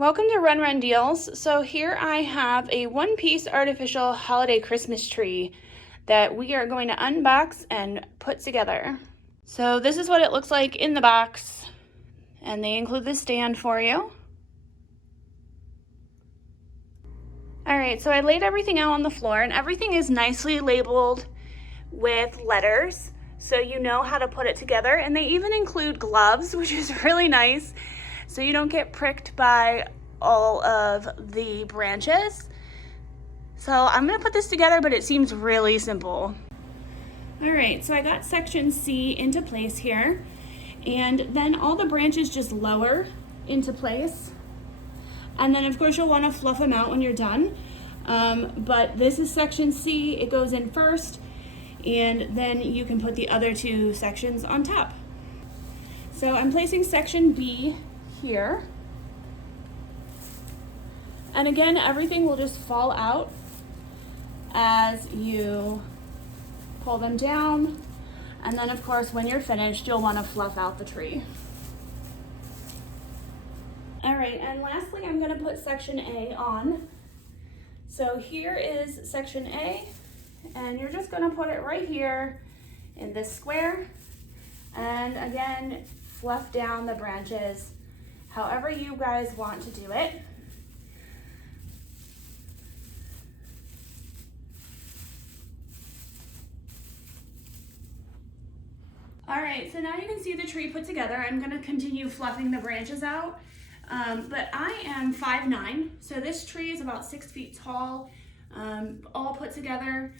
Welcome to Run Run Deals. So here I have a one-piece artificial holiday Christmas tree that we are going to unbox and put together. So this is what it looks like in the box, and they include the stand for you. All right, so I laid everything out on the floor, and everything is nicely labeled with letters, so you know how to put it together. And they even include gloves, which is really nice, so you don't get pricked by all of the branches. So I'm gonna put this together, but it seems really simple. All right, so I got section C into place here, and then all the branches just lower into place. And then of course you'll wanna fluff them out when you're done. But this is section C, it goes in first, and then you can put the other two sections on top. So I'm placing section B here. And again, everything will just fall out as you pull them down. And then of course, when you're finished, you'll want to fluff out the tree. All right, and lastly, I'm gonna put section A on. So here is section A, and you're just gonna put it right here in this square. And again, fluff down the branches however you guys want to do it. All right, so now you can see the tree put together. I'm gonna continue fluffing the branches out, but I am 5'9", so this tree is about 6 feet tall, all put together.